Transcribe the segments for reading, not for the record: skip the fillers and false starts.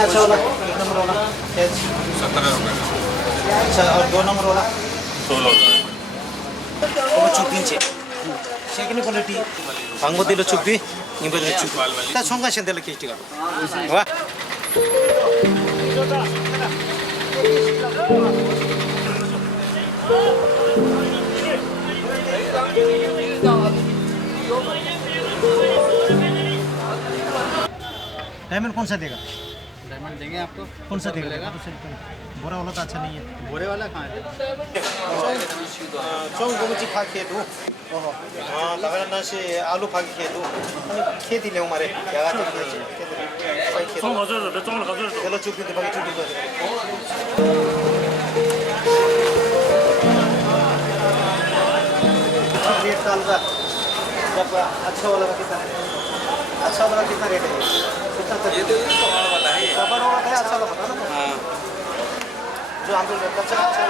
है अच्छा वाला, 1 नंबर वाला कैच 17 रुपये अच्छा, और 2 नंबर वाला 16 रुपये 죽긴지 세기는 퀄리티 방모델로 죽비 이번에 죽. 다 총가신들로 케이티가 와. डायमंड कौन सा देगा? डायमंड देंगे आपको। कौन सा देगा? बोरा वाला तो अच्छा नहीं है। बोरे वाला कहाँ है? 좀 고무지 파케도 다가란 날씨 알루 파케도 케디 내용 말해 야가 되지 총 가져줘, 몇 종을 가져줘. 별로 죽는데 방에 죽는 거 रेट साल का जब अच्छा वाला का कितना अच्छा वाला कितना रेट है कितना तक ये तो कपड़ वाला है अच्छा वाला बता ना हाँ जो हम लोग कच्चा अच्छा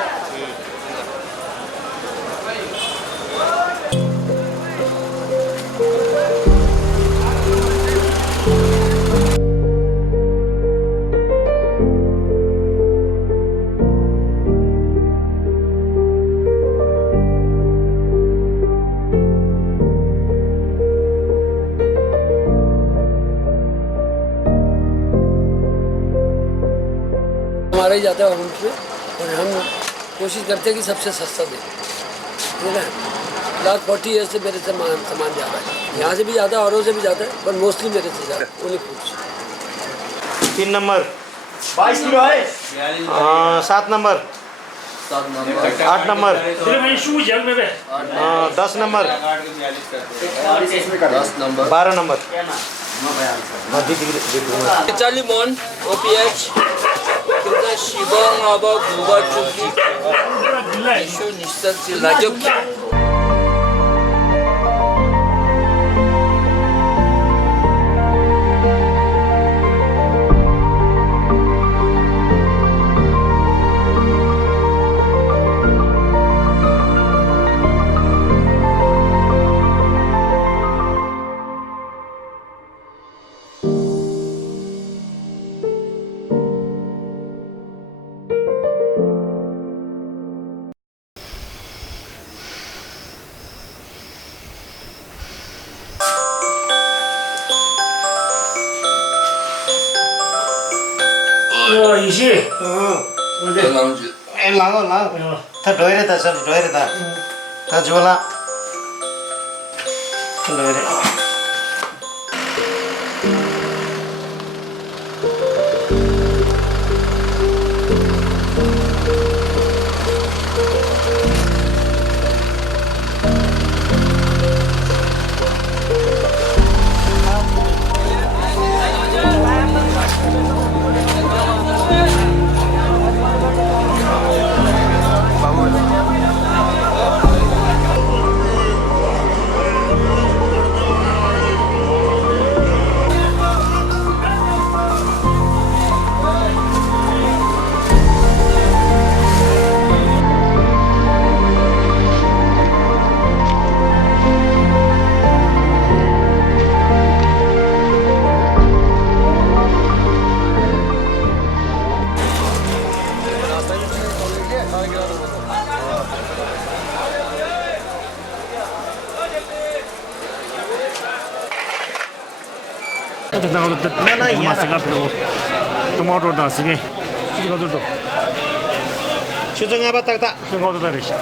हमारा ही जाता है रूट पे और हम कोशिश करते हैं कि सबसे सस्ता दें, ठीक है ना। लास्ट 40 ईयर से मेरे से सामान जा रहा है, यहाँ से भी जाता है औरों से भी जाता है, पर मोस्टली मेरे से जाता है ओनली फूड्स। 3 नंबर 22 किलो है। 7 नंबर 8 नंबर 그래 भाई शू जल में बे 10 नंबर 12 number Italy Mon, OPH, kita Shibong, Aba, Guba, Chuki, Isho, Nistan, Silajok. 야 이시 लाओ था डोरे था सब डोरे था जोला डोरे 마스가 필요 토마토 다 쓰게 이거도 추정해 봤다 이거도 다 되시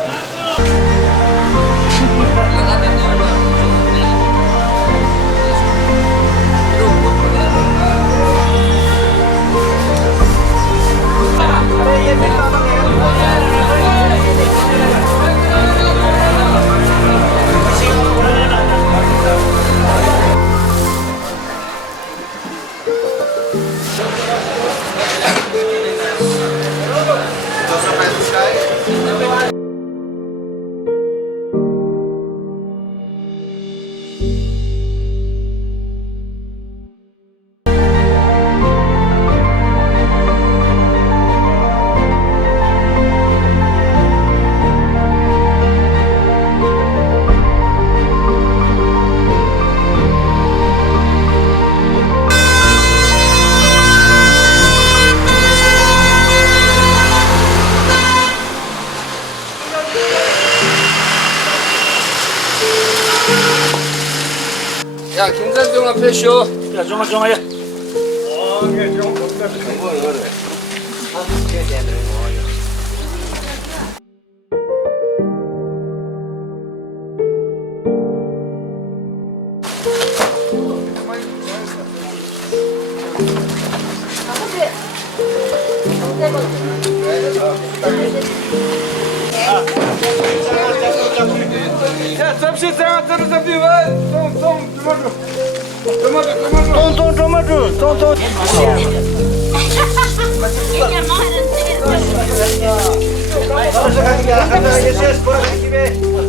야, 김산중 앞에 쇼. 야, 정아. Yes, yes,